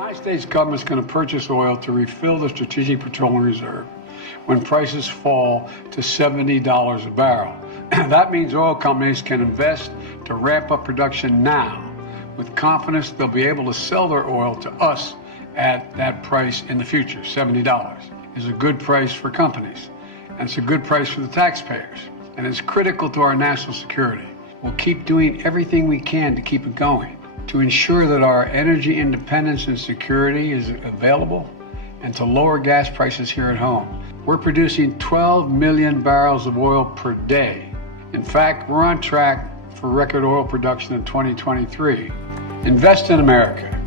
United States government is going to purchase oil to refill the Strategic Petroleum Reserve when prices fall to $70 a barrel. That means oil companies can invest to ramp up production now with confidence they'll be able to sell their oil to us at that price in the future. $70 is a good price for companies, and it's a good price for the taxpayers, and it's critical to our national security. We'll keep doing everything we can to keep it going, to ensure that our energy independence and security is available, and to lower gas prices here at home. We're producing 12 million barrels of oil per day. In fact, we're on track for record oil production in 2023. Invest in America.